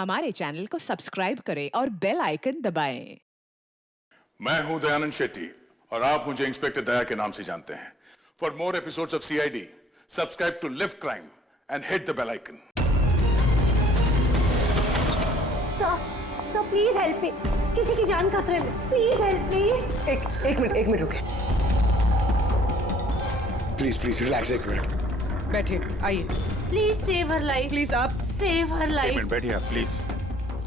हमारे चैनल को सब्सक्राइब करें और बेल आइकन दबाएं। मैं हूं दयानंद शेट्टी और आप मुझे इंस्पेक्टर दया के नाम से जानते हैं। For more episodes of CID, subscribe to lift crime and hit the bell icon. Sir please help me, किसी की जान खतरे में, प्लीज हेल्प मी। एक मिनट रुके। प्लीज रिलैक्स, एक मिनट बैठिए, आइए। Please save her life, please आप सेव हर लाइफ। एक मिनट बैठिए आप प्लीज।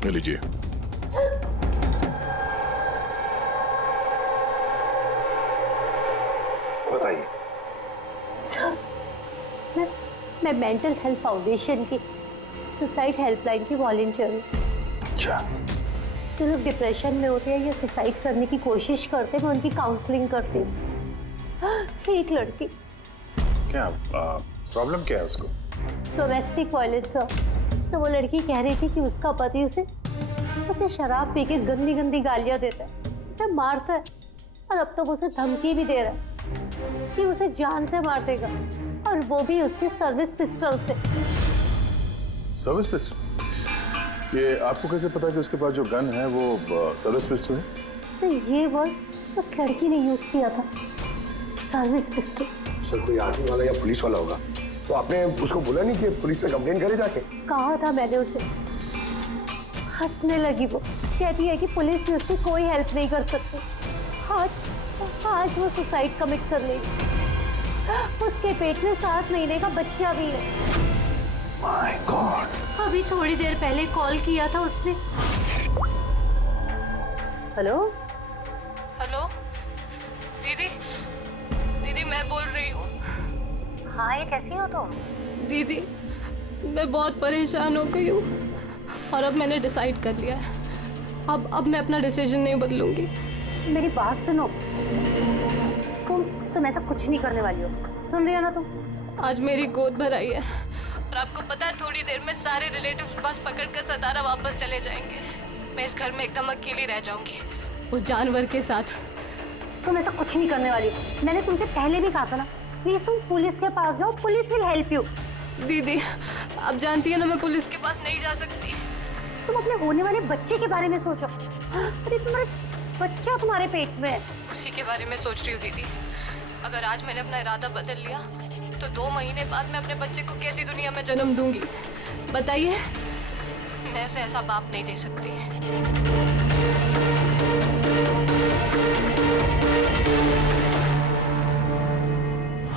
लीजिए। बताइए। सर मैं मेंटल हेल्थ फाउंडेशन की सुसाइड हेल्पलाइन की वॉलंटियर हूँ। अच्छा। जो लोग डिप्रेशन में होते हैं या सुसाइड करने की कोशिश करते हैं, मैं उनकी काउंसलिंग करती हूँ। एक लड़की, क्या प्रॉब्लम क्या है उसको? Domestic violence sir. वो लड़की कह रही थी कि उसका पति उसे शराब पी के गंदी गंदी गालियां देता है, उसे मारता है और अब तो वो उसे धमकी भी दे रहा है कि उसे जान से मार देगा, और वो भी उसकी सर्विस पिस्टल से। Service pistol? ये आपको कैसे पता कि उसके पास जो गन है वो सर्विस पिस्टल है? सर ये वर्ड उस लड़की ने यूज किया था, सर्विस पिस्टल। सर कोई आर्मी वाला या पुलिस वाला होगा, तो आपने उसको बोला नहीं कि पुलिस पे कंप्लेंट करे जाके? कहा था मैंने उसे। हंसने लगी वो, कहती है कि पुलिस भी उसकी कोई हेल्प नहीं कर सकती। आज वो सुसाइड कमिट कर लेगी। उसके पेट में 7 महीने का बच्चा भी है। My God. अभी थोड़ी देर पहले कॉल किया था उसने। हेलो हेलो दीदी, दीदी मैं बोल रही हूँ। हाँ, ये कैसी हो तुम? दीदी मैं बहुत परेशान हो गई हूँ और अब मैंने डिसाइड कर लिया है। अब मैं अपना डिसीजन नहीं बदलूंगी। मेरी बात सुनो, तुम ऐसा कुछ नहीं करने वाली हो, सुन रही हो ना तुम? आज मेरी गोद भर आई है और आपको पता है थोड़ी देर में सारे रिलेटिव्स बस पकड़कर सतारा वापस चले जाएंगे। मैं इस घर में एकदम अकेली रह जाऊंगी उस जानवर के साथ। तुम ऐसा कुछ नहीं करने वाली हो, मैंने तुमसे पहले भी कहा था ना। प्लीज तुम पुलिस के पास जाओ, पुलिस विल हेल्प यू। दीदी आप जानती है ना मैं पुलिस के पास नहीं जा सकती। तुम अपने होने वाले बच्चे के बारे में सोचो। अरे तुम्हारे बच्चा तुम्हारे पेट में है। उसी के बारे में सोच रही हूँ दीदी। अगर आज मैंने अपना इरादा बदल लिया तो 2 महीने बाद मैं अपने बच्चे को कैसी दुनिया में जन्म दूंगी बताइए? मैं उसे ऐसा बाप नहीं दे सकती।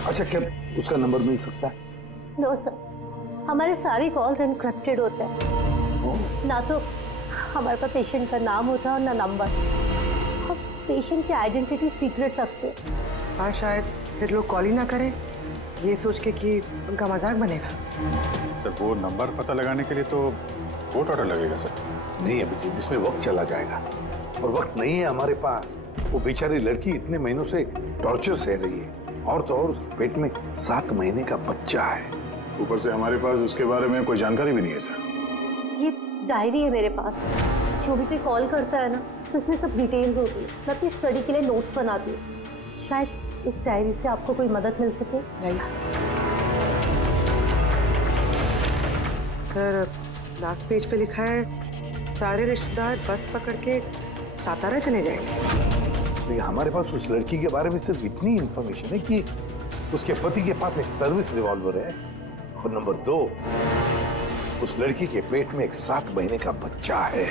अच्छा, क्या उसका नंबर मिल सकता है? नो सर, हमारे सारे कॉल्स एनक्रिप्टेड होते हैं। ना तो हमारे पास पेशेंट का नाम होता है और ना नंबर। हम पेशेंट की आइडेंटिटी सीक्रेट रखते हैं। और शायद फिर लोग कॉल ही ना करें, ये सोच के कि उनका मजाक बनेगा। सर वो नंबर पता लगाने के लिए तो बहुत ऑर्डर लगेगा सर। नहीं अभिजीत, इसमें वक्त चला जाएगा और वक्त नहीं है हमारे पास। वो बेचारी लड़की इतने महीनों से टॉर्चर सह रही है, और तो और उसके पेट में 7 महीने का बच्चा है। ऊपर से हमारे पास उसके बारे में कोई जानकारी भी नहीं है सर। ये डायरी है मेरे पास, जो भी कोई कॉल करता है ना तो इसमें सब डिटेल्स होती है। मैं अपनी स्टडी के लिए नोट्स बनाती हूँ, शायद इस डायरी से आपको कोई मदद मिल सके। नहीं सर, लास्ट पेज पे लिखा है सारे रिश्तेदार बस पकड़ के सातारा चले जाएंगे। लेकिन हमारे पास उस लड़की के बारे में सिर्फ इतनी इंफॉर्मेशन है कि उसके पति के पास एक सर्विस रिवॉल्वर है, और नंबर 2, उस लड़की के पेट में एक 7 महीने का बच्चा है।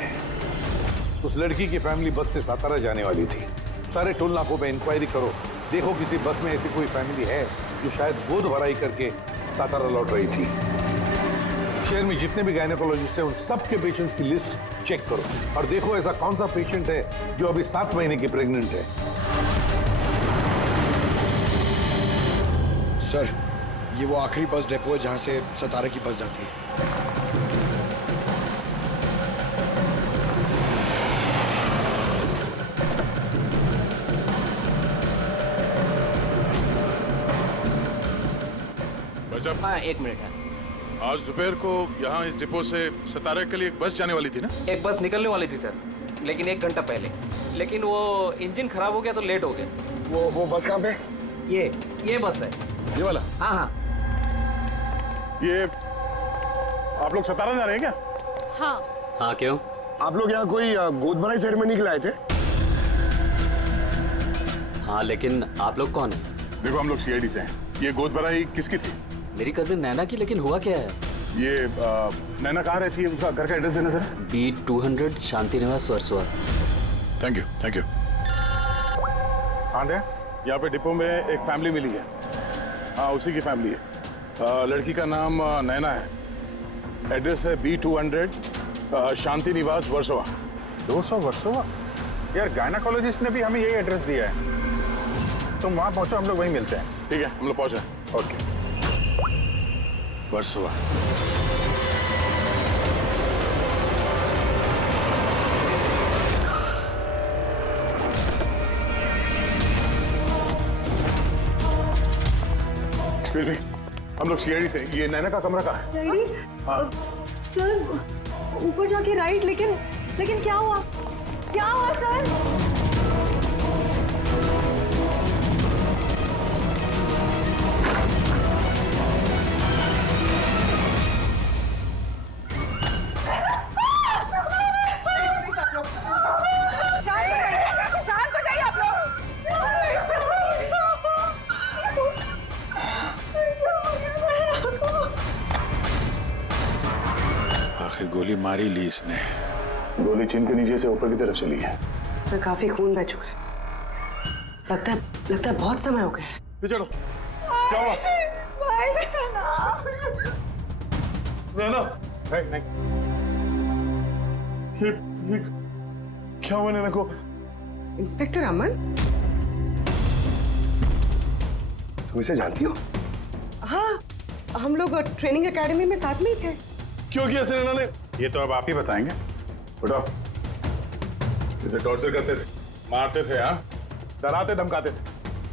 उस लड़की की फैमिली बस से सातारा जाने वाली थी। सारे टोल नाकों पे इंक्वायरी करो, देखो किसी बस में ऐसी कोई फैमिली है जो शायद गोद भराई करके सातारा लौट रही थी। शहर में जितने भी गायनेकोलॉजिस्ट हैं उन सबके पेशेंट्स की लिस्ट चेक करो और देखो ऐसा कौन सा पेशेंट है जो अभी 7 महीने की प्रेग्नेंट है। सर, ये वो आखिरी बस डिपो है जहां से सतारा की बस जाती है। हाँ, 1 मिनट है। आज दोपहर को यहाँ इस डिपो से सतारा के लिए एक बस जाने वाली थी ना? एक बस निकलने वाली थी सर, लेकिन 1 घंटा पहले। लेकिन वो इंजन खराब हो गया तो लेट हो गया। वो बस कहाँ पे? ये बस है। ये वाला? हाँ हाँ। ये आप लोग सतारा जा रहे हैं क्या? हाँ, हाँ क्यों? आप लोग यहाँ कोई गोद भराई सेरेमनी के लिए आए थे? हाँ लेकिन आप लोग कौन है? देखो हम लोग सीआईडी से हैं। ये गोद भराई किसकी थी? मेरी कजिन नैना की, लेकिन हुआ क्या है? ये नैना कहाँ रहती है? उसका घर का एड्रेस देना जरा। B200 शांति निवास Versova. Thank you thank you. हाँ यहाँ पे डिपो में एक फैमिली मिली है। हाँ उसी की फैमिली है। लड़की का नाम नैना है। एड्रेस है B200 शांति निवास वर्सोवा। 200 वर्सोवा? यार गायनाकोलॉजिस्ट ने भी हमें यही एड्रेस दिया है। तुम वहां पहुंचो, हम लोग वहीं मिलते हैं। ठीक है हम लोग पहुंचे। ओके। वर्सोवा। Excuse me, हम लोग सीआईडी से। ये नैना का कमरा कहाँ है? हाँ। सर ऊपर जाके राइट, लेकिन क्या हुआ सर? आखिर गोली मारी ली इसने। गोली चिन के नीचे से ऊपर की तरफ चली है। सर काफी खून बह चुका है। लगता है बहुत समय हो गया है। चलो क्या हुआ? नैना नहीं। ये क्या हुआ नैना को? इंस्पेक्टर अमन, तुम इसे जानती हो? हाँ हम लोग ट्रेनिंग एकेडमी में साथ में ही थे। क्यों किया ऐसे नैना ने? ये तो अब आप ही बताएंगे। उठो। इसे टॉर्चर करते थे, मारते थे, हाँ डराते धमकाते थे।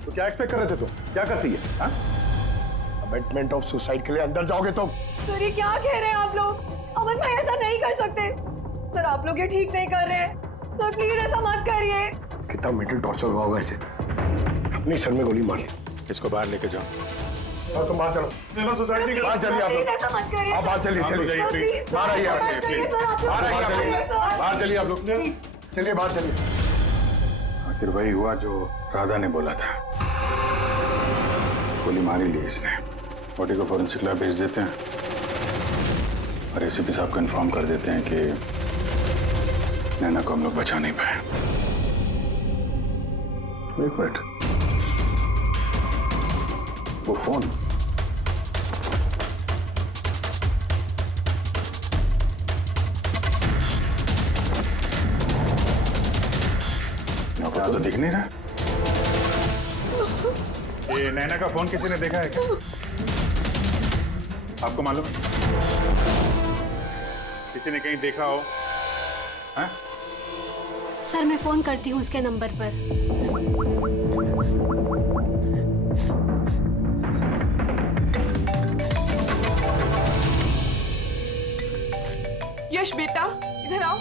तो क्या एक्सपेक्ट कर रहे थे तुम? क्या करती है? हाँ अबेटमेंट ऑफ सुसाइड के लिए अंदर जाओगे तो? सर ये क्या कह रहे हैं आप लोग? अमन भाई ऐसा नहीं कर सकते। सर आप लोग ये ठीक नहीं कर रहे हैं। सर प्लीज ऐसा मत करिए। कितना मेंटल टॉर्चर हुआ होगा इसे। अपने सर में गोली मारी। इसको बाहर लेके जाओ। और तुम बाहर चलो। नैना सोसाइटी के बाहर चलिए आप लोग। ऐसा मत करिए। आप बाहर चलिए चलिए। बाहर आइए आप। बाहर चलिए आप लोग। चलिए बाहर चलिए। आखिर वही हुआ जो राधा ने बोला था। गोली मारी ली इसने। बॉडी को फॉरेंसिक लैब भेज देते हैं और एसीपी साहब को इन्फॉर्म कर देते हैं कि नैना को हम लोग बचा नहीं पाए। एक मिनट, वो फोन तो दिख नहीं रहा। ये नैना का फोन किसी ने देखा है क्या? आपको मालूम? किसी ने कहीं देखा हो? हाँ? सर मैं फोन करती हूँ उसके नंबर पर। यश बेटा इधर आओ।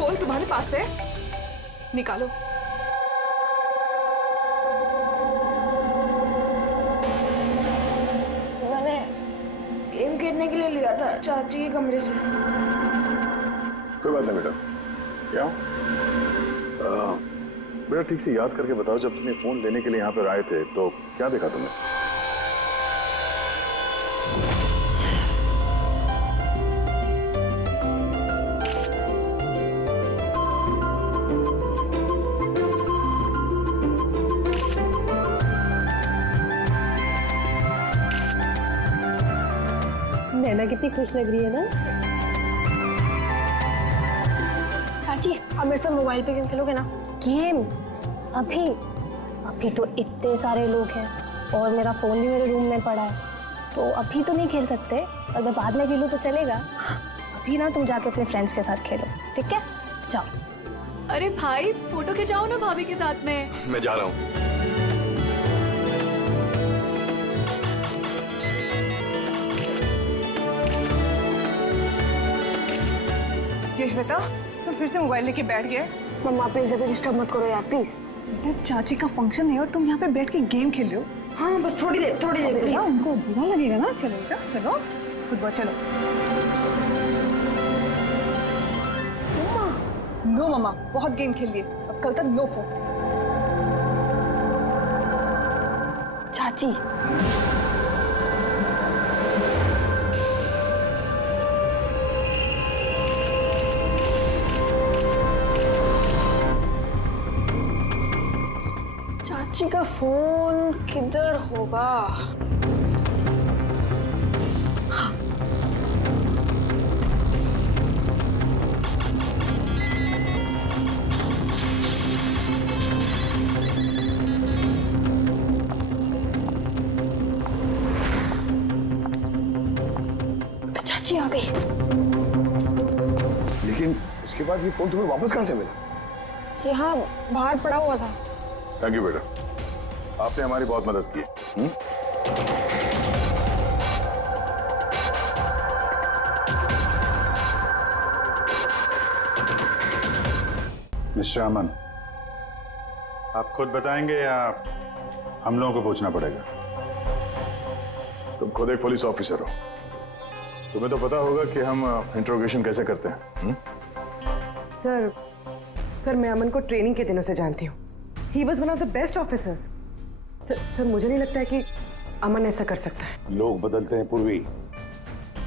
फोन तुम्हारे पास है? निकालो। मैंने गेम खेलने के लिए लिया था चाची के कमरे से। कोई बात नहीं बेटा। क्या बेटा ठीक से याद करके बताओ, जब तुमने फोन लेने के लिए यहाँ पर आए थे तो क्या देखा तुमने? नैना कितनी खुश लग रही है ना? चाची अब मेरे साथ मोबाइल पे गेम खेलोगे ना? गेम? अभी तो इतने सारे लोग हैं और मेरा फोन भी मेरे रूम में पड़ा है, तो अभी तो नहीं खेल सकते। और मैं बाद में खेलूँ तो चलेगा। अभी ना तुम जाके अपने फ्रेंड्स के साथ खेलो, ठीक है? जाओ। अरे भाई फोटो खिंचाओ ना भाभी के साथ में। मैं जा रहा हूँ। यशवेता तुम फिर से मोबाइल लेके बैठ गए। मम्मा प्लीज अभी डिस्टर्ब मत करो यार प्लीज। चाची का फंक्शन है और तुम यहाँ पे बैठ के गेम खेल रहे हो। हाँ बस थोड़ी देर प्लीज। उनको बुरा लगेगा ना। चलो बेटा चलो, फुटबॉल चलो। नो मामा, बहुत गेम खेल लिए, अब कल तक नो फोन। चाची चाची का फोन किधर होगा? तो चाची आ गई। लेकिन उसके बाद ये फोन तुम्हें वापस कहाँ से मिला? यहाँ बाहर पड़ा हुआ था। थैंक यू बेटा, आपने हमारी बहुत मदद की। मिस्टर अमन, आप खुद बताएंगे या हम लोगों को पूछना पड़ेगा? तुम खुद एक पुलिस ऑफिसर हो, तुम्हें तो पता होगा कि हम इंट्रोगेशन कैसे करते हैं। सर मैं अमन को ट्रेनिंग के दिनों से जानती हूँ। He was one of the best officers. Sir मुझे नहीं लगता है कि अमन ऐसा कर सकता है। लोग बदलते हैं पूर्वी,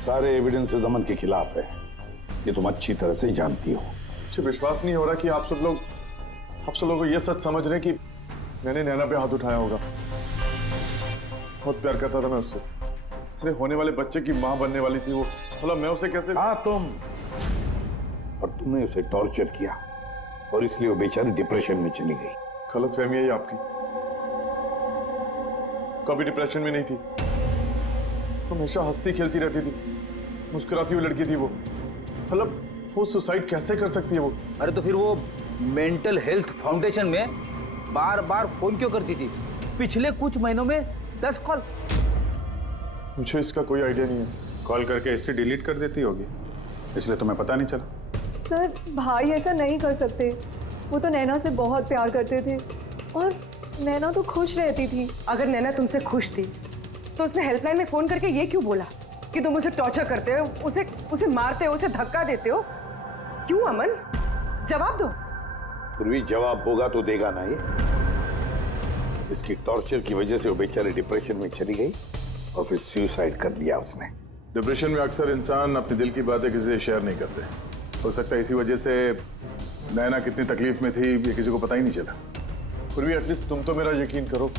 सारे एविडेंसेस अमन के खिलाफ है, ये तुम अच्छी तरह से जानती हो। मुझे विश्वास नहीं हो रहा कि आप सब लोग को ये सच समझ रहे हैं कि मैंने नैना पे हाथ उठाया होगा। बहुत प्यार करता था मैं उससे, मेरे होने वाले बच्चे की माँ बनने वाली थी वो। मतलब मैं उसे कैसे? हाँ तुम, और तुमने उसे टॉर्चर किया और इसलिए वो बेचारी डिप्रेशन में चली गई। गलतफहमी है ये आपकी, कभी डिप्रेशन में नहीं थी, हमेशा हंसती खेलती रहती थी, मुस्कुराती हुई लड़की थी वो। मतलब वो सुसाइड कैसे कर सकती है वो? अरे तो फिर वो मेंटल हेल्थ फाउंडेशन में बार बार फोन क्यों करती थी? पिछले कुछ महीनों में 10 कॉल। मुझे इसका कोई आइडिया नहीं है। कॉल करके हिस्ट्री डिलीट कर देती होगी, इसलिए तुम्हें पता नहीं चला। सर भाई ऐसा नहीं कर सकते, वो तो नैना से बहुत प्यार करते थे और नैना तो खुश रहती थी। अगर नैना तुमसे खुश थी तो उसने हेल्पलाइन में फोन करके ये क्यों बोला कि तुम उसे टॉर्चर करते हो, उसे मारते हो, उसे धक्का देते हो? क्यों अमन, जवाब दो। पूर्वी जवाब होगा तो देगा ना ये। इसकी टॉर्चर की वजह से वो बेचारी डिप्रेशन में चली गई और फिर सुसाइड कर लिया उसने। डिप्रेशन में अक्सर इंसान अपने दिल की बातें किसी से शेयर नहीं करते। हो सकता है इसी वजह से नैना कितनी तकलीफ में थी ये किसी को पता ही नहीं चला। फिर भी एटलीस्ट तुम तो मेरा यकीन करो,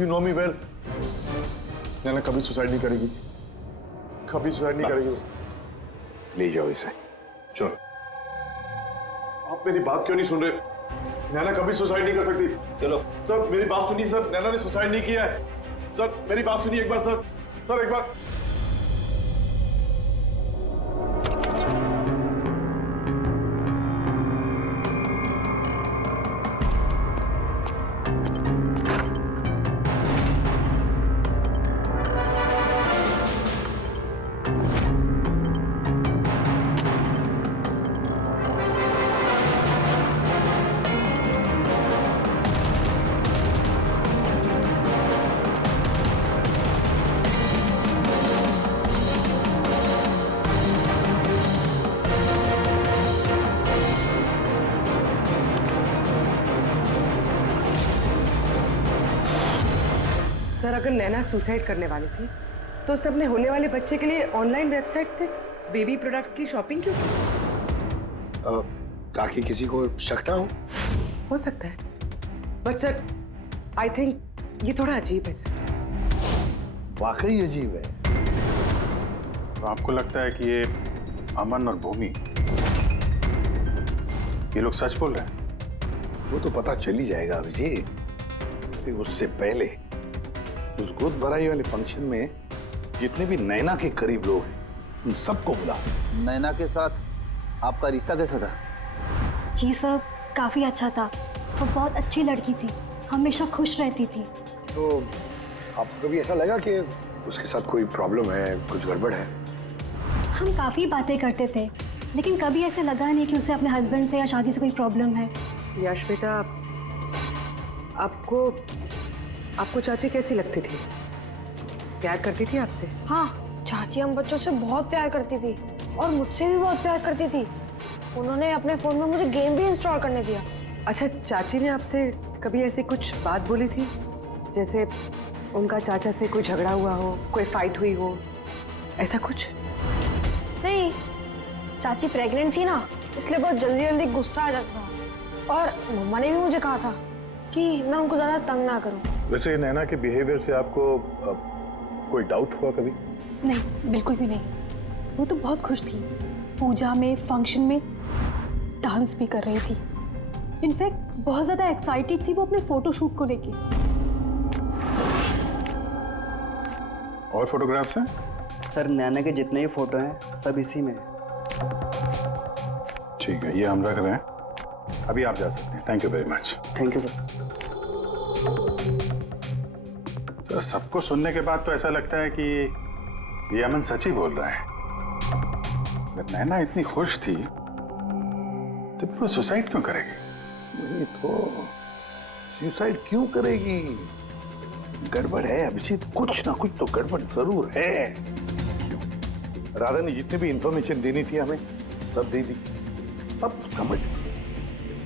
यू नो मी वेल, नैना कभी सुसाइड नहीं करेगी, कभी सुसाइड नहीं करेगी। ले जाओ इसे। चलो, आप मेरी बात क्यों नहीं सुन रहे? नैना कभी सुसाइड नहीं कर सकती। चलो सर मेरी बात सुनिए सर, नैना ने सुसाइड नहीं किया है। सर मेरी बात सुनिए एक बार सर एक बार। सर अगर नैना सुसाइड करने वाली थी तो उसने अपने होने वाले बच्चे के लिए ऑनलाइन वेबसाइट से बेबी प्रोडक्ट्स की शॉपिंग क्यों की? ताकि किसी को शक ना हो सकता है, बट सर आई थिंक ये थोड़ा अजीब है सर। वाकई अजीब है। तो आपको लगता है कि ये अमन और भूमि ये लोग सच बोल रहे हैं? वो तो पता चल ही जाएगा अभिजीत। उससे पहले उस गोद भराई वाले फंक्शन में जितने भी नैना के करीब लोग हैं उन सबको बुला। नैना के साथ आपका रिश्ता कैसा था? जी सर, काफी अच्छा था। वो बहुत अच्छी लड़की थी, हमेशा खुश रहती थी। तो आपको कभी ऐसा लगा कि उसके साथ कोई प्रॉब्लम है, कुछ गड़बड़ है? हम काफी बातें करते थे, लेकिन कभी ऐसे लगा नहीं कि उसे अपने हस्बैंड से या शादी से कोई प्रॉब्लम है। यश बेटा, आपको आपको चाची कैसी लगती थी? प्यार करती थी आपसे? हाँ, चाची हम बच्चों से बहुत प्यार करती थी और मुझसे भी बहुत प्यार करती थी। उन्होंने अपने फोन में मुझे गेम भी इंस्टॉल करने दिया। अच्छा, चाची ने आपसे कभी ऐसी कुछ बात बोली थी, जैसे उनका चाचा से कोई झगड़ा हुआ हो, कोई फाइट हुई हो, ऐसा कुछ? नहीं, चाची प्रेग्नेंट थी ना, इसलिए बहुत जल्दी जल्दी गुस्सा आ जाता था। और मम्मा ने भी मुझे कहा था कि मैं उनको ज्यादा तंग ना करूं। वैसे नैना के बिहेवियर से आपको कोई डाउट हुआ कभी? नहीं, बिल्कुल भी नहीं। वो तो बहुत खुश थी, पूजा में, फंक्शन में डांस भी कर रही थी। इनफैक्ट बहुत ज्यादा एक्साइटेड थी वो अपने फोटोशूट को लेके। और फोटोग्राफ्स हैं? सर, नैना के जितने ही फोटो हैं सब इसी में है। ठीक है, ये हम रख रहे हैं। अभी आप जा सकते हैं। Thank you very much. Thank you sir. Sir, सबको सुनने के बाद तो ऐसा लगता है कि ये अमन सच ही बोल रहा है। अगर नैना इतनी खुश थी तो वो सुसाइड क्यों करेगी? वही तो, सुसाइड क्यों करेगी? गड़बड़ है अभिजीत, कुछ ना कुछ तो गड़बड़ जरूर है। राधा ने जितनी भी इंफॉर्मेशन देनी थी हमें सब दे दी। अब समझ,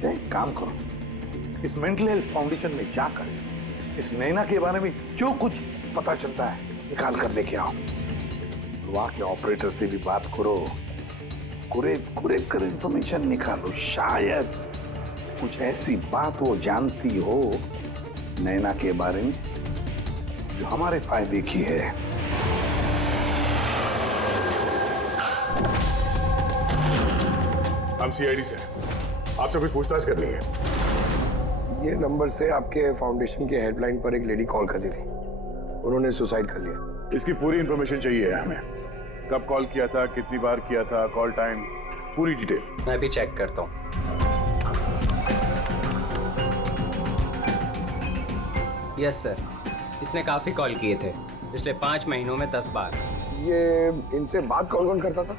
एक काम करो, इस मेंटल हेल्थ फाउंडेशन में जाकर इस नैना के बारे में जो कुछ पता चलता है निकाल कर लेके आओ। वहां के ऑपरेटर से भी बात करो, कुरेद कर इंफॉर्मेशन निकालो। शायद कुछ ऐसी बात वो जानती हो नैना के बारे में जो हमारे फायदे की है। हम सीआईडी से आपसे कुछ पूछताछ करनी है। ये नंबर से आपके फाउंडेशन के हेल्पलाइन पर एक लेडी कॉल करती थी, उन्होंने सुसाइड कर लिया। इसकी पूरी इंफॉर्मेशन चाहिए हमें। कब कॉल किया था, कितनी बार किया था, कॉल टाइम, पूरी डिटेल। मैं भी चेक करता हूँ। यस सर, इसने काफ़ी कॉल किए थे पिछले 5 महीनों में 10 बार। ये इनसे बात कौन कौन करता था?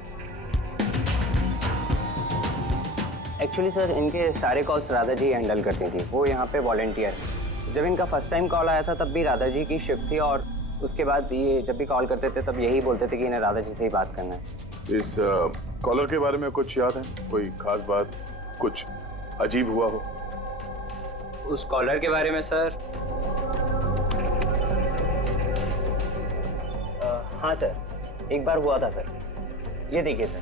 एक्चुअली सर, इनके सारे कॉल्स राधा जी हैंडल करती थी। वो यहाँ पे वॉलंटियर है। जब इनका फर्स्ट टाइम कॉल आया था तब भी राधा जी की शिफ्ट थी, और उसके बाद ये जब भी कॉल करते थे तब यही बोलते थे कि इन्हें राधा जी से ही बात करना है। इस कॉलर के बारे में कुछ याद है? कोई खास बात, कुछ अजीब हुआ हो? उस कॉलर के बारे में सर, हाँ सर, एक बार हुआ था सर। ये देखिए सर,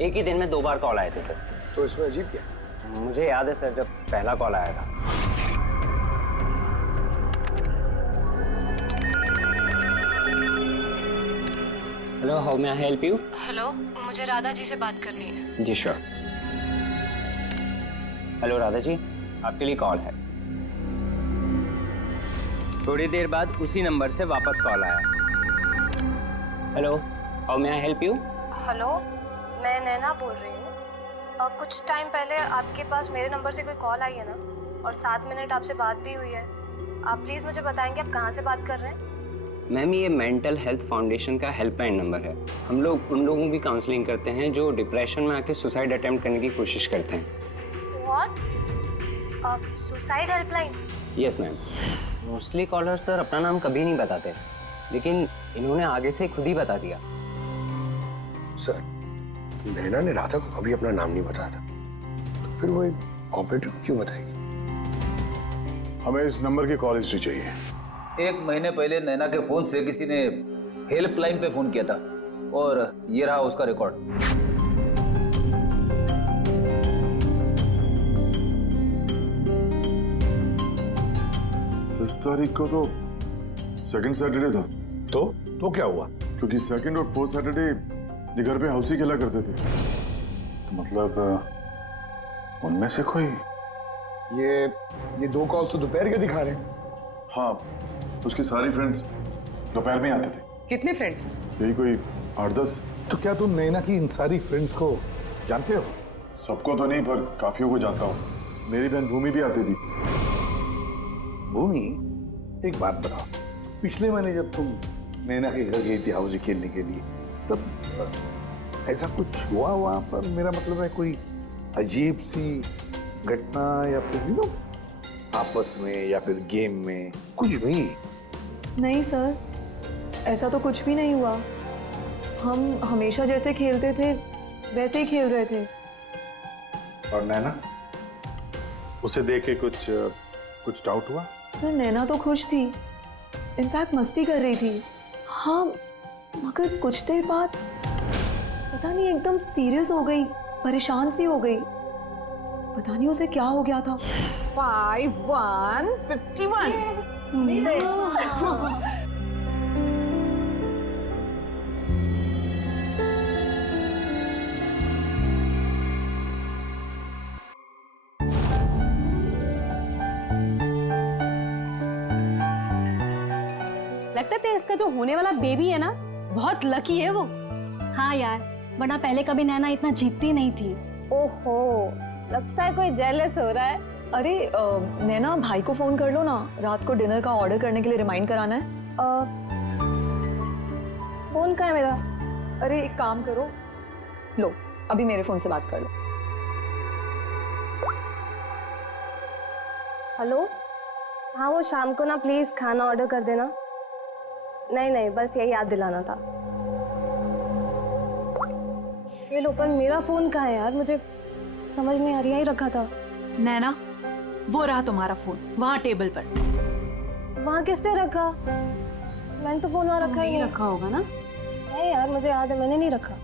एक ही दिन में 2 बार कॉल आए थे सर। तो इसमें अजीब क्या? मुझे याद है सर, जब पहला कॉल आया था। Hello, how may I help you? Hello, मुझे राधा जी से बात करनी है। जी श्योर। हेलो राधा जी, आपके लिए कॉल है। थोड़ी देर बाद उसी नंबर से वापस कॉल आया। Hello, how may I help you? Hello, मैं नैना बोल रही हूँ। कुछ टाइम पहले आपके पास मेरे नंबर से कोई कॉल आई है ना, और 7 मिनट आपसे बात भी हुई है। आप प्लीज़ मुझे बताएंगे आप कहाँ से बात कर रहे हैं? मैम, ये मेंटल हेल्थ फाउंडेशन का हेल्पलाइन नंबर है। हम लोग उन लोगों की काउंसलिंग करते हैं जो डिप्रेशन में आके सुसाइड अटेम्प्ट करने की कोशिश करते हैं। What? Suicide helpline? Yes ma'am. Mostly caller sir अपना नाम कभी नहीं बताते, लेकिन इन्होंने आगे से खुद ही बता दिया। सर, नैना ने राधा को कभी अपना नाम नहीं बताया था, तो फिर वो एक ऑपरेटर को क्यों बताएगी? हमें इस नंबर की कॉल हिस्ट्री चाहिए। 1 महीने पहले नैना के फोन से किसी ने हेल्पलाइन पे फोन किया था, और ये रहा उसका रिकॉर्ड। 10 तारीख को तो सेकंड सैटरडे था। तो क्या हुआ? क्योंकि सेकंड और 4th सैटरडे ये घर पे हाउसी खेला करते थे। तो मतलब उनमें से कोई? ये 2 कॉल्स तो दोपहर के दिखा रहे हैं। हाँ, उसकी सारी फ्रेंड्स दोपहर में आते थे। कितने फ्रेंड्स? यही कोई 8-10। तो क्या तुम नैना की इन सारी फ्रेंड्स को जानते हो? सबको तो नहीं, पर काफियों को जानता हूँ। मेरी बहन भूमि भी आती थी। भूमि, एक बात बताओ, पिछले महीने जब तुम नैना के घर गई थी हाउसी खेलने के लिए, तब ऐसा कुछ हुआ वहां पर? मेरा मतलब है कोई अजीब सी घटना या फिर आपस में या फिर गेम में, कुछ भी? नहीं सर, ऐसा तो कुछ भी नहीं हुआ। हम हमेशा जैसे खेलते थे वैसे ही खेल रहे थे। और नैना, उसे देख के कुछ डाउट हुआ? सर नैना तो खुश थी, इनफैक्ट मस्ती कर रही थी। हाँ, मगर कुछ देर बाद पता नहीं एकदम सीरियस हो गई, परेशान सी हो गई। पता नहीं उसे क्या हो गया था। 5151 लगता है इसका जो होने वाला बेबी है ना, बहुत लकी है वो। हाँ यार, वरना पहले कभी नैना इतना जीतती नहीं थी। ओहो, लगता है कोई जेलस हो रहा है। अरे नैना, भाई को फोन कर लो ना, रात को डिनर का ऑर्डर करने के लिए रिमाइंड कराना है। फोन कहाँ है मेरा? अरे एक काम करो, लो अभी मेरे फोन से बात कर लो। हेलो, हाँ वो शाम को ना प्लीज खाना ऑर्डर कर देना। नहीं, बस यही याद दिलाना था। ये लो, पर मेरा फोन कहाँ है यार, मुझे समझ नहीं आ रही। यही रखा था। नैना, वो रहा तुम्हारा फोन वहाँ टेबल पर। वहाँ किसने रखा? मैंने तो फोन वहाँ रखा ही नहीं। रखा होगा ना? नहीं यार, मुझे याद है मैंने नहीं रखा।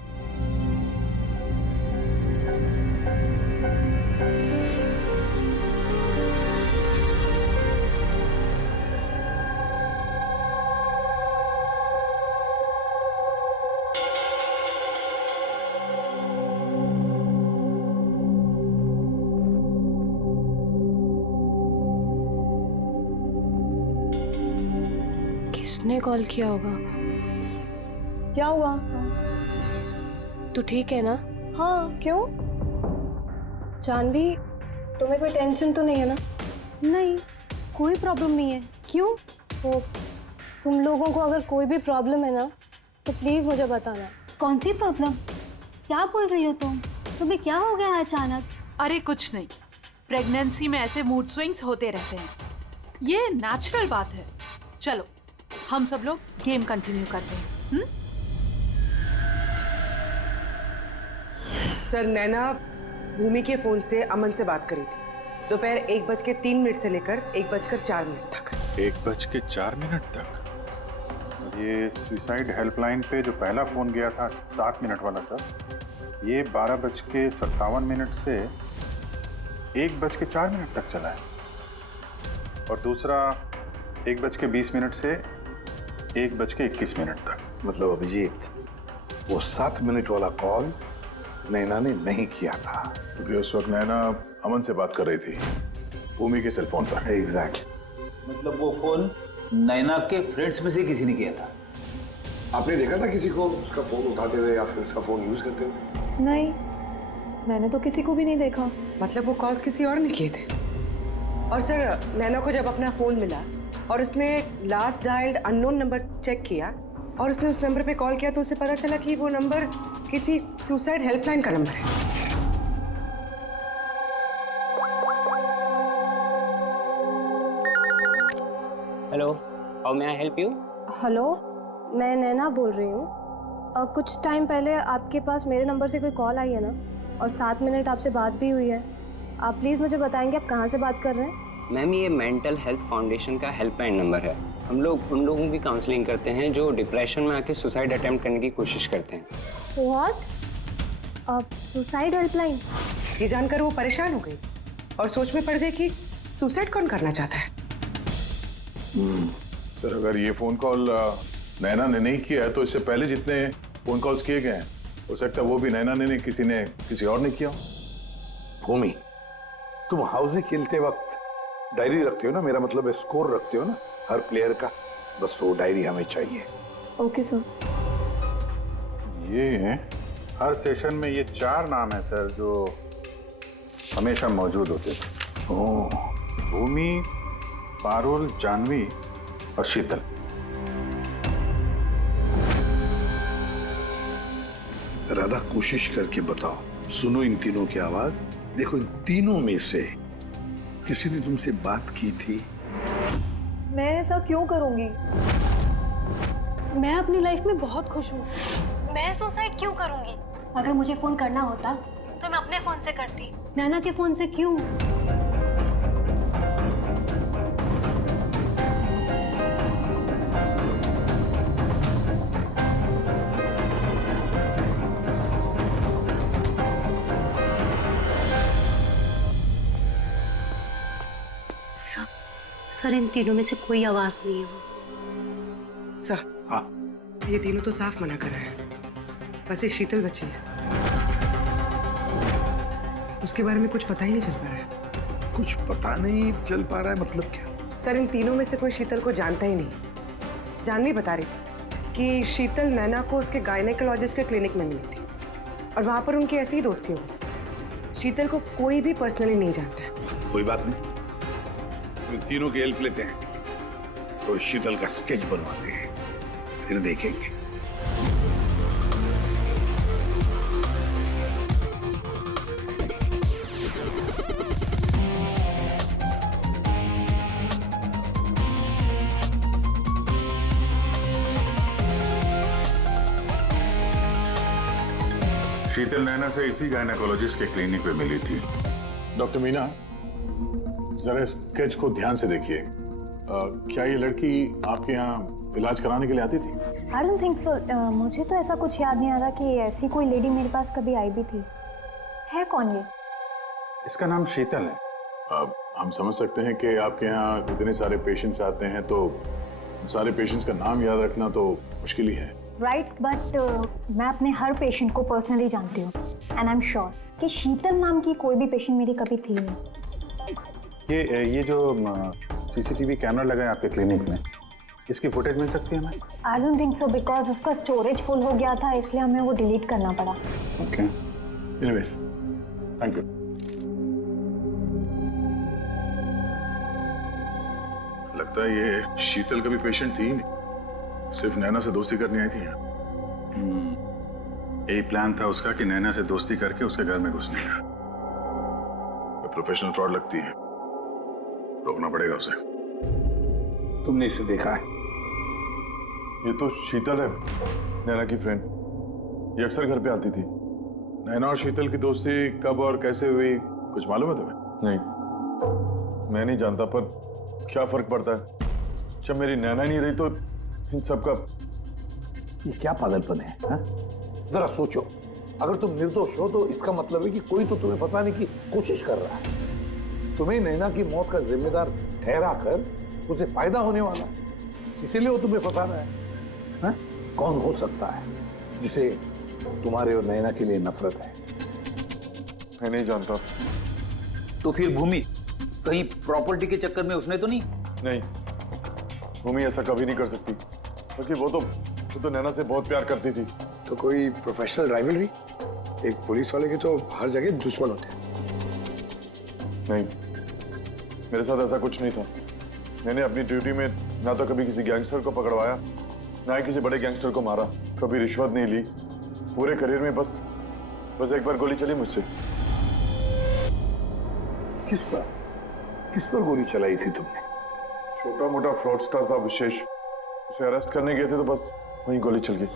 किसने कॉल किया होगा? क्या हुआ? तू ठीक है ना? हाँ, क्यों? जानवी, तुम्हें कोई टेंशन तो नहीं है ना? नहीं, कोई प्रॉब्लम नहीं है। क्यों? तो तुम लोगों को अगर कोई भी प्रॉब्लम है ना, तो प्लीज मुझे बताना। कौन सी प्रॉब्लम? क्या बोल रही हो तुम? तुम्हें क्या हो गया अचानक? अरे कुछ नहीं, प्रेगनेंसी में ऐसे मूड स्विंग्स होते रहते हैं, ये नेचुरल बात है। चलो हम सब लोग गेम कंटिन्यू करते हैं। सर, नैना भूमि के फोन से अमन से बात करी थी दोपहर 1:03 से लेकर 1:04 तक। 1:04 तक? ये सुसाइड हेल्पलाइन पे जो पहला फोन गया था 7 मिनट वाला सर, ये 12:57 से 1:04 तक चला है, और दूसरा 1:20 से 1:21 तक। मतलब अभिजीत, वो 7 मिनट वाला कॉल नैना ने नहीं किया था, क्योंकि उस वक्त नैना अमन से बात कर रही थी भूमि के सेल फोन पर। एग्जैक्टली। मतलब वो फोन नैना के फ्रेंड्स में से किसी ने किया था? आपने देखा था किसी को उसका फोन उठाते हुए या फिर उसका फोन यूज करते हुए? नहीं, मैंने तो किसी को भी नहीं देखा। मतलब वो कॉल्स किसी और ने किए थे? और सर, नैना को जब अपना फोन मिला और उसने last dialled unknown number check किया और उसने उस नंबर पे कॉल किया, तो उसे पता चला कि वो नंबर किसी सुसाइड हेल्पलाइन का नंबर है। Hello, how may I help you? Hello, मैं नैना बोल रही हूँ। कुछ टाइम पहले आपके पास मेरे नंबर से कोई कॉल आई है ना, और 7 मिनट आपसे बात भी हुई है। आप प्लीज़ मुझे बताएंगे आप कहाँ से बात कर रहे हैं? मैम, ये मेंटल हेल्थ फाउंडेशन का हेल्पलाइन नंबर है। हम लोग उन लोगों की काउंसलिंग करते हैं जो डिप्रेशन में आके सुसाइड अटेम्प्ट करने की कोशिश करते हैं। व्हाट? Suicide helpline? ये जानकर वो परेशान हो गई और सोच में पड़ गई कि सुसाइड कौन करना चाहता है। सर, अगर ये फोन कॉल नैना ने नहीं किया है, तो इससे पहले जितने फोन कॉल्स किए गए हैं, हो सकता है वो भी नैना ने किसी और ने किया। भूमि, तुम हाउसी खेलते वक्त डायरी रखते हो ना? मेरा मतलब है स्कोर रखते हो ना हर प्लेयर का? बस वो डायरी हमें चाहिए। Okay sir. ये हर सेशन में ये 4 नाम है सर जो हमेशा मौजूद होते थे। ओह। भूमि, पारुल, जानवी और शीतल। राधा, कोशिश करके बताओ, सुनो इन तीनों की आवाज, देखो इन तीनों में से किसी ने तुमसे बात की थी? मैं ऐसा क्यों करूंगी? मैं अपनी लाइफ में बहुत खुश हूँ। मैं सुसाइड क्यों करूंगी? अगर मुझे फोन करना होता तो मैं अपने फोन से करती, नैना के फोन से क्यों? सर, इन तीनों में से कोई आवाज नहीं है। सर, हाँ, ये तीनों तो साफ मना कर रहे हैं। बस एक शीतल बची है, उसके बारे में कुछ पता ही नहीं चल पा रहा है। कुछ पता नहीं चल पा रहा है मतलब क्या? सर, इन तीनों में से कोई शीतल को जानता ही नहीं। जानवी बता रही थी कि शीतल नैना को उसके गायनेकोलॉजिस्ट के क्लिनिक में मिली थी और वहां पर उनकी ऐसी ही दोस्ती हो गई। शीतल को कोई भी पर्सनली नहीं जानता है। कोई बात नहीं, इन तीनों की हेल्प लेते हैं और शीतल का स्केच बनवाते हैं, फिर देखेंगे। शीतल नैना से इसी गायनेकोलॉजिस्ट के क्लिनिक पे मिली थी। डॉक्टर मीना, जरा स्केच को ध्यान से देखिए। क्या ये लड़की आपके यहाँ इलाज कराने के लिए आती थी? I don't think so. मुझे तो ऐसा कुछ याद नहीं आ रहा कि ऐसी कोई लेडी मेरे पास कभी आई भी थी। है कौन ये? इसका नाम शीतल है। हम समझ सकते हैं कि आपके यहाँ इतने सारे पेशेंट्स आते हैं तो सारे पेशेंट्स का नाम याद रखना तो मुश्किल ही है। राइट, बट मैं अपने हर पेशेंट को पर्सनली जानती हूँ एंड आई एम श्योर कि शीतल नाम की कोई भी पेशेंट मेरी कभी थी नहीं। ये जो सीसीटीवी कैमरा लगा है आपके क्लिनिक में, इसकी फुटेज मिल सकती है हमें? I don't think so, because उसका स्टोरेज फुल हो गया था, इसलिए हमें वो डिलीट करना पड़ा। Okay, anyways, thank you. लगता है ये शीतल का भी पेशेंट थी नहीं, सिर्फ नैना से दोस्ती करने आई थी यहाँ। यही प्लान था उसका कि नैना से दोस्ती करके उसके घर में घुसने का। प्रोफेशनल फ्रॉड लगती है, रोकना पड़ेगा उसे। तुमने इसे देखा है? ये तो शीतल है, नैना की फ्रेंड। ये अक्सर घर पे आती थी। नैना और शीतल की दोस्ती कब और कैसे हुई कुछ मालूम है तुम्हें? नहीं, मैं नहीं जानता, पर क्या फर्क पड़ता है? जब मेरी नैना नहीं रही तो इन सब का ये क्या पागलपन है, हा? जरा सोचो, अगर तुम निर्दोष हो तो इसका मतलब है कि कोई तो तुम्हें फंसाने की कोशिश कर रहा है। तुम्हें नैना की मौत का जिम्मेदार ठहरा कर उसे फायदा होने वाला है, इसीलिए वो तुम्हें फंसा रहा है। हा? कौन हो सकता है जिसे तुम्हारे और नैना के लिए नफरत है? मैं नहीं जानता। तो फिर भूमि कहीं प्रॉपर्टी के चक्कर में उसने तो नहीं? नहीं, भूमि ऐसा कभी नहीं कर सकती, क्योंकि वो तो नैना से बहुत प्यार करती थी। तो कोई प्रोफेशनल राइवलरी? एक पुलिस वाले के तो हर जगह दुश्मन होते हैं। नहीं, मेरे साथ ऐसा कुछ नहीं था। मैंने अपनी ड्यूटी में ना तो कभी किसी गैंगस्टर को पकड़वाया, ना ही किसी बड़े गैंगस्टर को मारा, कभी रिश्वत नहीं ली। पूरे करियर में बस एक बार गोली चली मुझसे। किस पर गोली चलाई थी तुमने? छोटा मोटा फ्रॉडस्टर था विशेष, उसे अरेस्ट करने गए थे तो बस वहीं गोली चल गई।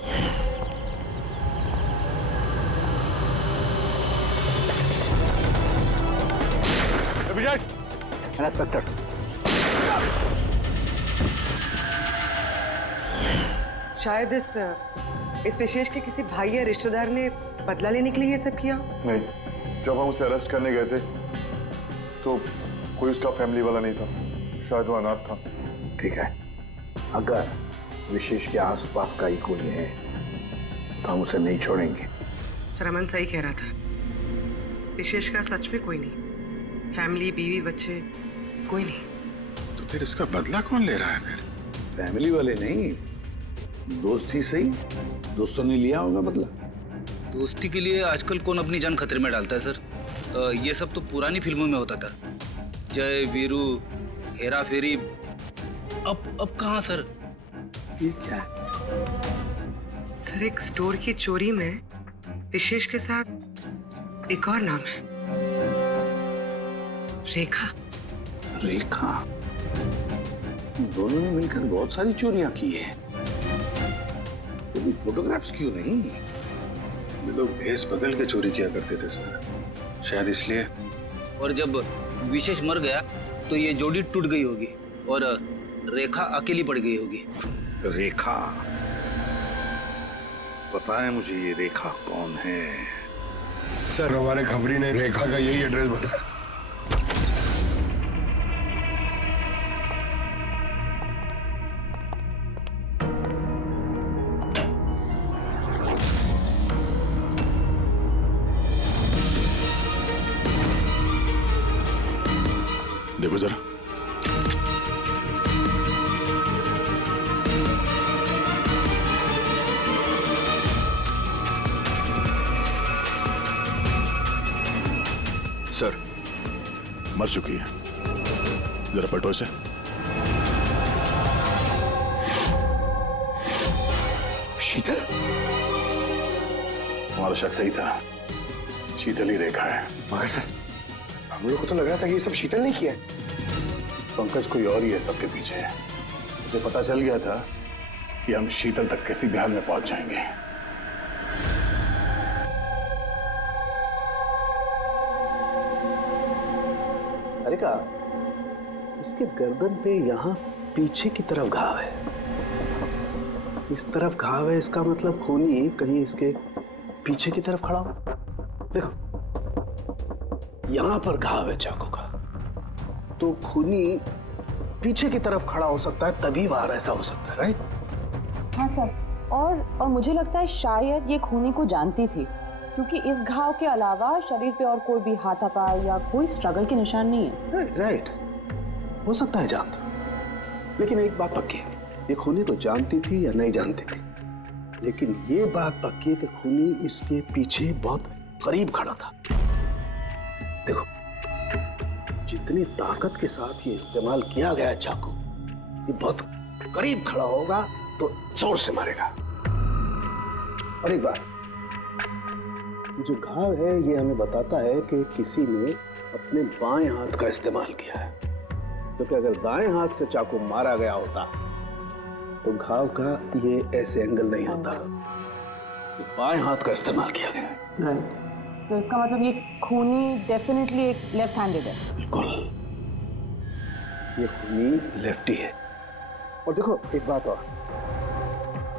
इंस्पेक्टर, शायद इस विशेष के किसी भाई या रिश्तेदार ने बदला लेने के लिए ये सब किया। नहीं, जब हम उसे अरेस्ट करने गए थे तो कोई उसका फैमिली वाला नहीं था, शायद वो अनाथ था। ठीक है, अगर विशेष के आसपास का ही कोई है तो हम उसे नहीं छोड़ेंगे। सर, अमन सही कह रहा था, विशेष का सच में कोई नहीं, फैमिली, बीवी, बच्चे, कोई नहीं। तो फिर इसका बदला कौन ले रहा है फिर? फैमिली वाले नहीं, दोस्त ही सही। दोस्तों ने लिया होगा बदला। दोस्ती के लिए आजकल कौन अपनी जान खतरे में डालता है सर? ये सब तो पुरानी फिल्मों में होता था, जय वीरू, हेरा फेरी। अब कहाँ सर? ये क्या है? सर, एक स्टोर की चोरी में विशेष के साथ एक और नाम है, रेखा। रेखा, दोनों ने मिलकर बहुत सारी चोरियां की है, तो फोटोग्राफ्स क्यों नहीं? ये लोग भेस बदल के चोरी किया करते थे सर, शायद इसलिए। और जब विशेष मर गया तो ये जोड़ी टूट गई होगी और रेखा अकेली पड़ गई होगी। रेखा, पता है मुझे ये रेखा कौन है? सर हमारे खबरी ने रेखा का यही एड्रेस बताया। देखो जरा, सर मर चुकी है। जरा पलटो इसे। शीतल? तुम्हारा शक सही था, शीतल ही रेखा है। मगर सर, हम लोग को तो लग रहा था कि ये सब शीतल ने किया है। पंकज कोई और ही है सबके पीछे है। उसे पता चल गया था कि हम शीतल तक किसी भी हाल में पहुंच जाएंगे। अरे का, इसके गर्दन पे यहाँ पीछे की तरफ घाव है, इस तरफ घाव है, इसका मतलब खूनी कहीं इसके पीछे की तरफ खड़ा हो। देखो यहाँ पर घाव है चाकू का, तो खूनी पीछे की तरफ खड़ा हो सकता है, तभी बाहर ऐसा हो सकता है, राइट? हाँ सर, और मुझे लगता है शायद ये खूनी को जानती थी, क्योंकि इस घाव के अलावा शरीर पे और कोई भी हाथापाई या कोई स्ट्रगल के निशान नहीं है। राइट, हो सकता है जानती, लेकिन एक बात पक्की है, ये खूनी को जानती थी या नहीं जानती थी, लेकिन ये बात पक्की है कि खूनी इसके पीछे बहुत करीब खड़ा था। देखो, जितनी ताकत के साथ ये इस्तेमाल किया गया चाकू, ये बहुत करीब खड़ा होगा तो जोर से मारेगा। और एक बात, जो घाव है ये हमें बताता है कि किसी ने अपने बाएं हाथ का इस्तेमाल किया है, क्योंकि अगर दाएं हाथ से चाकू मारा गया होता तो घाव का ये ऐसे एंगल नहीं होता। ये बाएं हाथ का इस्तेमाल किया गया है। राइट, तो इसका मतलब ये खूनी डेफिनेटली एक लेफ्ट हैंडेड है। बिल्कुल, ये खूनी लेफ्टी है। और देखो एक बात और,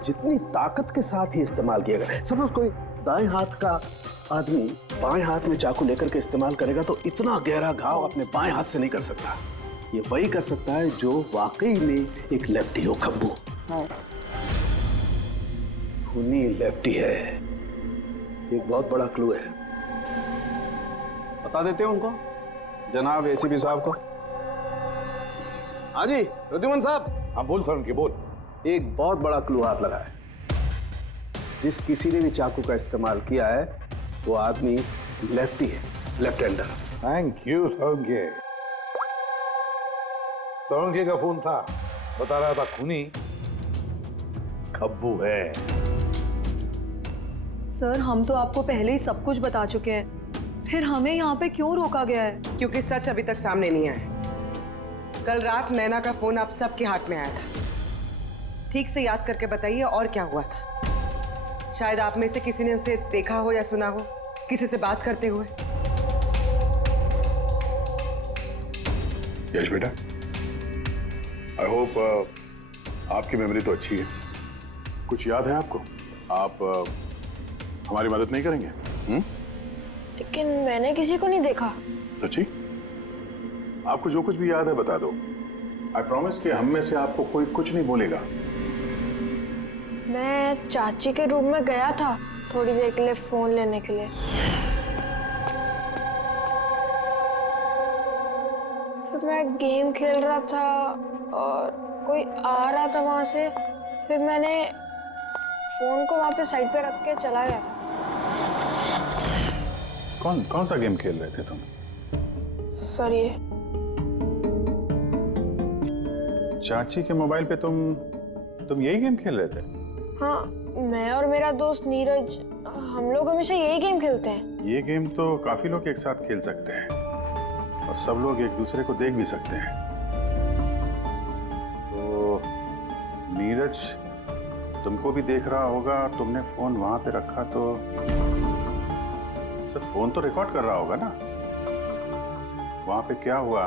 जितनी ताकत के साथ ही इस्तेमाल किया गया, सपोज कोई दाएं हाथ का आदमी बाएं हाथ में चाकू लेकर के इस्तेमाल करेगा तो इतना गहरा घाव अपने बाएं हाथ से नहीं कर सकता। ये वही कर सकता है जो वाकई में एक लेफ्टी हो। खब्बू खूनी लेफ्टी है, एक बहुत बड़ा क्लू है। बता देते हैं उनको, जनाब एसीपी साहब को। हाँ जी प्रद्युमन साहब। हाँ बोल सर, उनके बोल। एक बहुत बड़ा क्लू हाथ लगा है। जिस किसी ने भी चाकू का इस्तेमाल किया है वो आदमी लेफ्टी है, left hander. Thank you Solanki. Solanki का फोन था, बता रहा था खूनी खब्बू है। सर हम तो आपको पहले ही सब कुछ बता चुके हैं, फिर हमें यहाँ पे क्यों रोका गया है? क्योंकि सच अभी तक सामने नहीं आया। कल रात नैना का फोन आप सबके हाथ में आया था। ठीक से याद करके बताइए और क्या हुआ था। शायद आप में से किसी ने उसे देखा हो या सुना हो, किसी से बात करते हुए। यश बेटा, आई होप आपकी मेमोरी तो अच्छी है, कुछ याद है आपको? आप हमारी मदद नहीं करेंगे? लेकिन मैंने किसी को नहीं देखा। सच्ची? आपको जो कुछ भी याद है बता दो। आई प्रॉमिस कि हम में से आपको कोई कुछ नहीं बोलेगा। मैं चाची के रूम में गया था थोड़ी देर के लिए फोन लेने के लिए, फिर मैं गेम खेल रहा था और कोई आ रहा था वहां से, फिर मैंने फोन को वहां पे साइड पे रख के चला गया था। कौन सा गेम खेल रहे थे तुम? सर ये चाची के मोबाइल पे तुम यही गेम खेल रहे थे? हाँ, मैं और मेरा दोस्त नीरज, हम लोग हमेशा यही गेम खेलते हैं। ये गेम तो काफी लोग एक साथ खेल सकते हैं, और सब लोग एक दूसरे को देख भी सकते हैं। तो नीरज तुमको भी देख रहा होगा, तुमने फोन वहां पे रखा तो सर फोन तो रिकॉर्ड कर रहा होगा ना। वहां पे क्या हुआ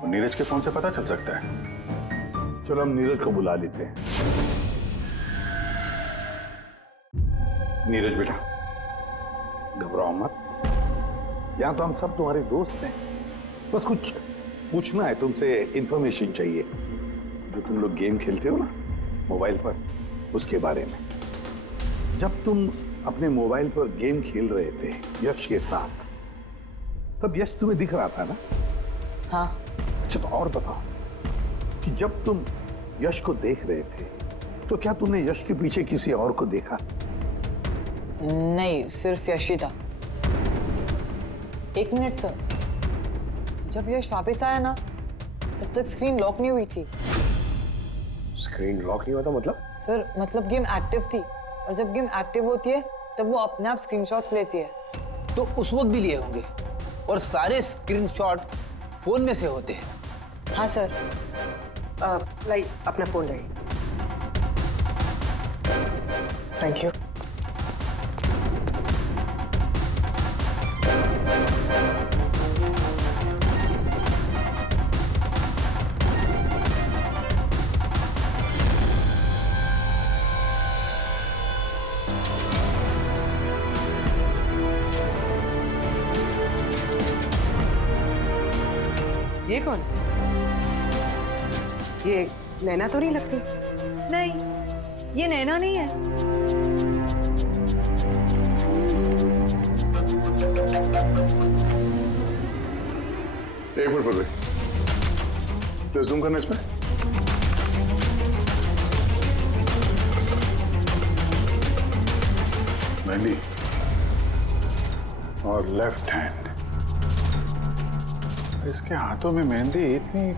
वो नीरज के फोन से पता चल सकता है। चलो हम नीरज को बुला लेते हैं। नीरज बेटा, घबराओ मत, यहां तो हम सब तुम्हारे दोस्त हैं। बस कुछ पूछना है तुमसे, इंफॉर्मेशन चाहिए। जो तुम लोग गेम खेलते हो ना मोबाइल पर, उसके बारे में। जब तुम अपने मोबाइल पर गेम खेल रहे थे यश के साथ, तब यश तुम्हें दिख रहा था ना? हाँ। अच्छा, तो और बताओ कि जब तुम यश को देख रहे थे तो क्या तुमने यश के पीछे किसी और को देखा? नहीं, सिर्फ यश ही था। एक मिनट सर, जब यश वापस आया ना तब तक स्क्रीन लॉक नहीं हुई थी। स्क्रीन लॉक नहीं हुआ था मतलब? सर मतलब गेम एक्टिव थी, और जब गेम एक्टिव होती है तब वो अपने आप स्क्रीनशॉट्स लेती है। तो उस वक्त भी लिए होंगे, और सारे स्क्रीनशॉट फोन में से होते हैं। हाँ सर। लाई अपना फोन लाइए। Thank you. ये कौन? ये नैना तो नहीं लगती? नहीं, ये नैना नहीं है। एक मिनट पर प्लीज जूम करना इसमें। मेहंदी और लेफ्ट हैंड। इसके हाथों में मेहंदी इतनी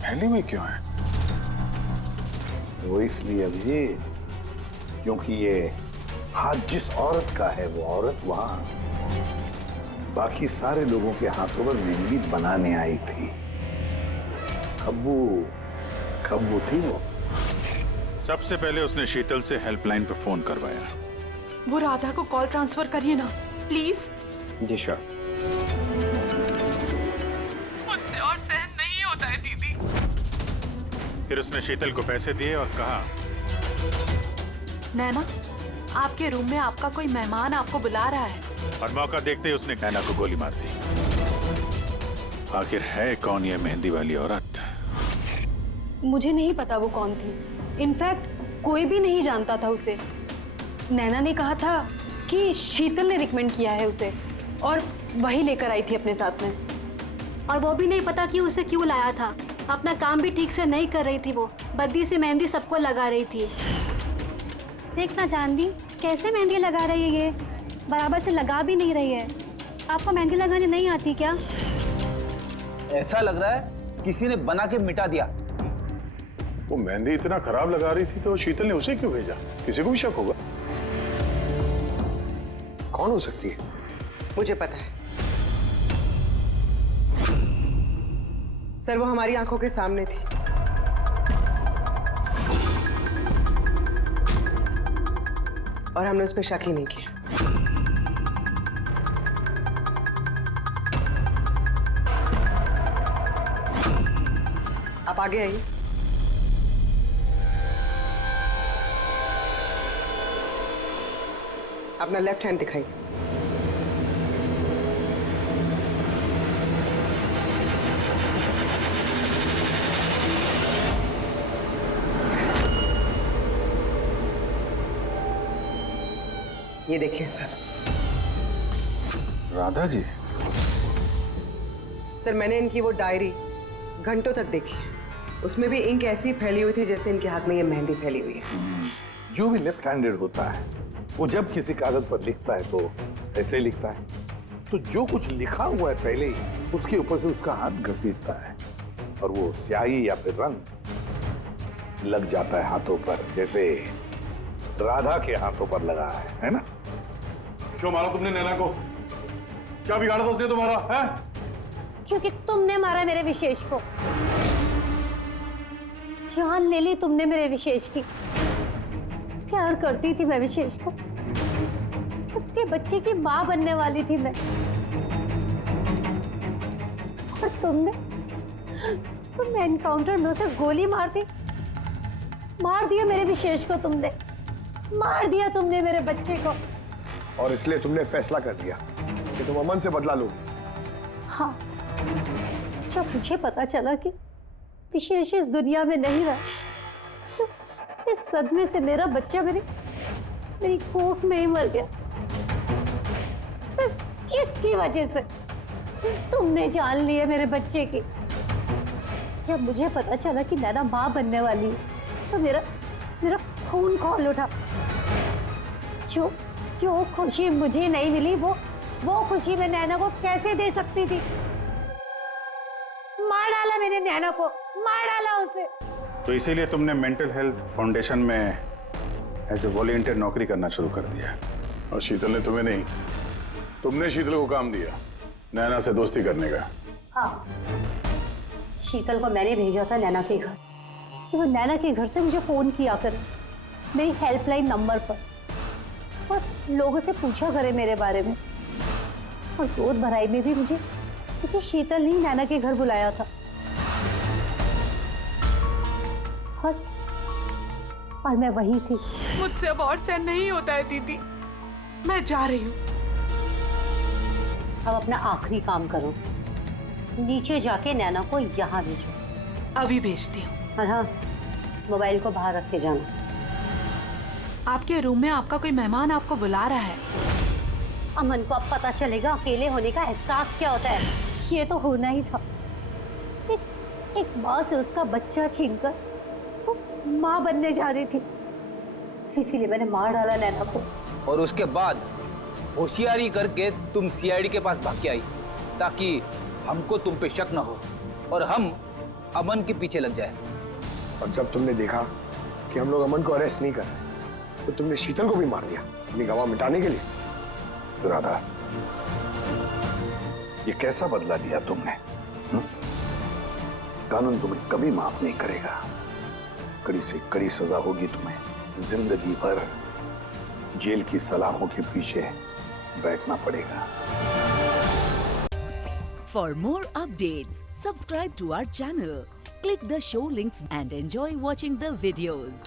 फैली हुई क्यों है? वो इसलिए अभी क्योंकि ये हाथ जिस औरत का है वो औरत वहां बाकी सारे लोगों के हाथों पर मेहंदी बनाने आई थी। खब्बू थी वो। सबसे पहले उसने शीतल से हेल्पलाइन पर फोन करवाया। वो राधा को कॉल ट्रांसफर करिए ना प्लीज। Ji sure. मुझसे और सहन नहीं होता है दीदी। फिर उसने शीतल को पैसे दिए और कहा, नैना आपके रूम में आपका कोई मेहमान आपको बुला रहा है। और मौका देखते ही उसने नैना को गोली मार दी। आखिर है कौन ये मेहंदी वाली औरत? मुझे नहीं पता वो कौन थी। इनफैक्ट कोई भी नहीं जानता था उसे। नैना ने कहा था कि शीतल ने रिकमेंड किया है उसे, और वही लेकर आई थी अपने साथ में। और वो भी नहीं पता कि उसे क्यों लाया था। अपना काम भी ठीक से नहीं कर रही थी, वो बद्दी से मेहंदी सबको लगा रही थी। देखना चांदी कैसे मेहंदी लगा रही है, ये बराबर से लगा भी नहीं रही है। आपको मेहंदी लगाने नहीं आती क्या? ऐसा लग रहा है किसी ने बना के मिटा दिया। वो मेहंदी इतना खराब लगा रही थी तो शीतल ने उसे क्यों भेजा? किसी को भी शक होगा। कौन हो सकती है? मुझे पता है सर, वो हमारी आंखों के सामने थी। और हमने उस पर शक ही नहीं किया। आप आगे आइए। अपना लेफ्ट हैंड दिखाइए। ये देखिए सर। राधा जी? सर मैंने इनकी वो डायरी घंटों तक देखी है। उसमें भी इंक ऐसी फैली हुई थी जैसे इनके हाथ में ये मेहंदी फैली हुई है। जो भी लेफ्ट हैंडेड होता है वो जब किसी कागज पर लिखता है तो ऐसे लिखता है। तो जो कुछ लिखा हुआ है पहले ही उसके ऊपर से उसका हाथ घसीटता है और वो स्याही या फिर रंग लग जाता है हाथों पर, जैसे राधा के हाथों पर लगा है ना? क्यों मारा तुमने नैना को? क्या बिगाड़ा था उसने तुम्हारा? है क्योंकि तुमने मारा मेरे विशेष को। जान ले ली तुमने मेरे विशेष की। प्यार करती थी मैं विशेष को, उसके बच्चे की मां बनने वाली थी मैं। और तुमने एनकाउंटर में उसे गोली मार दिया मेरे विशेष को। तुमने मार दिया तुमने मेरे बच्चे को। और इसलिए तुमने फैसला कर लिया कि तुम अमन से बदला लोगी। हाँ, जब मुझे पता चला कि विशेष इस दुनिया में नहीं रहा, तो इस सदमे से मेरा बच्चा मेरी कोख में ही मर गया। सिर्फ किसकी वजह से? तुमने जान लिया मेरे बच्चे की। जब मुझे पता चला कि नैना मां बनने वाली है, तो मेरा खून खौल उठा। जो खुशी मुझे नहीं मिली, वो खुशी मैं नैना को कैसे दे सकती थी? मार डाला मैंने नैना को, मार डाला उसे। तो इसीलिए तुमने मेंटल हेल्थ फाउंडेशन में एज ए वॉलंटियर नौकरी करना शुरू कर दिया। और शीतल ने तुम्हें नहीं, तुमने शीतल को काम दिया नैना से दोस्ती करने का। हाँ, शीतल को मैंने भेजा था नैना के घर। वो नैना के घर से मुझे फोन किया करे मेरी हेल्पलाइन नंबर पर, और लोगों से पूछा करे मेरे बारे में। और गोद भराई में भी मुझे शीतल ने नैना के घर बुलाया था। और मैं वही थी। मुझसे अब और सहन नहीं होता है दीदी, मैं जा रही हूँ। अब अपना आखिरी काम करो, नीचे जाके नैना को यहाँ भेजो। अभी भेजती हूँ। और हाँ, मोबाइल को बाहर रख के जाना। आपके रूम में आपका कोई मेहमान आपको बुला रहा है। अमन को अब पता चलेगा अकेले होने का एहसास क्या होता है। ये तो होना ही था। एक माँ से उसका बच्चा छीनकर वो माँ बनने जा रही थी, इसीलिए मैंने मार डाला नैना को। और उसके बाद होशियारी करके तुम सीआईडी के पास भाग के आई, ताकि हमको तुम पे शक न हो और हम अमन के पीछे लग जाए। और जब तुमने देखा कि हम लोग अमन को अरेस्ट नहीं कर रहे, तो तुमने शीतल को भी मार दिया अपनी गवाह मिटाने के लिए। राधा, ये कैसा बदला लिया तुमने? कानून तुम्हें कभी माफ नहीं करेगा। कड़ी से कड़ी सजा होगी तुम्हें। जिंदगी भर जेल की सलाखों के पीछे बैठना पड़ेगा। For more updates, subscribe to our channel, click the show links and enjoy watching the videos.